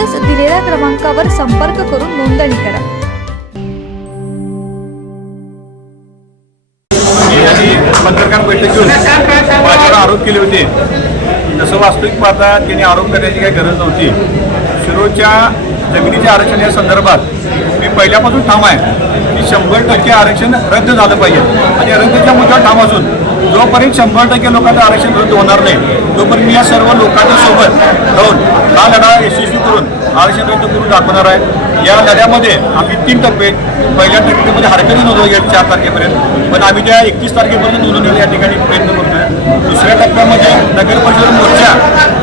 आजच दिलेल्या क्रमांकावर संपर्क करून नोंदणी करा. पत्रकार बैठक घेऊन माझ्यावर आरोप केले होते. तसं वास्तविक पाहता त्यांनी आरोप करण्याची काही गरज नव्हती. शिरोच्या जमिनीच्या आरक्षण या संदर्भात मी पहिल्यापासून ठाम आहे की शंभर टक्के आरक्षण रद्द झालं पाहिजे. आणि रद्दच्या मुद्द्यावर ठाम असून जोपर्यंत शंभर टक्के लोकांचं आरक्षण रद्द होणार नाही तोपर्यंत मी या सर्व लोकांच्या सोबत राहून हा लढा यशस्वी करून आरक्षण रद्द करून दाखवणार आहे. या लढ्यामध्ये आम्ही तीन टप्पे पहिल्या टप्प्यामध्ये हरकती नोंदवली चार तारखेपर्यंत. पण आम्ही त्या एकतीस तारखेपर्यंत नोंदवण्याचा या ठिकाणी प्रयत्न करतोय दुसऱ्या टप्प्यामध्ये नगर परिषद मोर्चा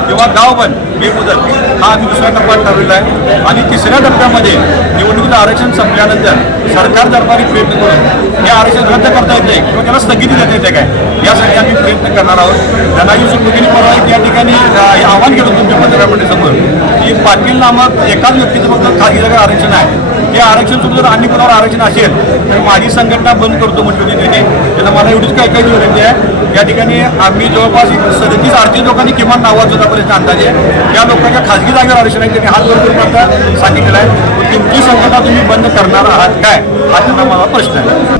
किंवा गाव बंद बेमुदत हा आम्ही दुसऱ्या टप्प्यात ठरवलेला आहे. आणि तिसऱ्या टप्प्यामध्ये निवडणुकीचं आरक्षण संपल्यानंतर सरकार दरबारी प्रयत्न करून हे आरक्षण रद्द करता येत नाही किंवा त्याला स्थगिती देता येते काय यासाठी आम्ही प्रयत्न करणार आहोत. धनाजी सुपुतीने परवा या ठिकाणी आव्हान केलं तुमच्या पत्रकार समोर की पाटील नामक एकाच व्यक्तीचं फक्त खाली जागा आरक्षण आहे. हे आरक्षण सुद्धा जर अन्य कोणावर आरक्षण असेल तर माझी संघटना बंद करतो म्हटली होती त्यांनी त्याला मला एवढीच काय काय विनंती आहे. या ठिकाणी आम्ही जवळपास सदतीस अडतीस लोकांनी किमान नावाचं होतापर्यंत अंदाजे त्या लोकांच्या खाजगी जागेवर आरक्षण आहे त्यांनी हात वर करून आता आहे. तुमची संघटना तुम्ही बंद करणार आहात काय? हा त्यांना मला प्रश्न आहे.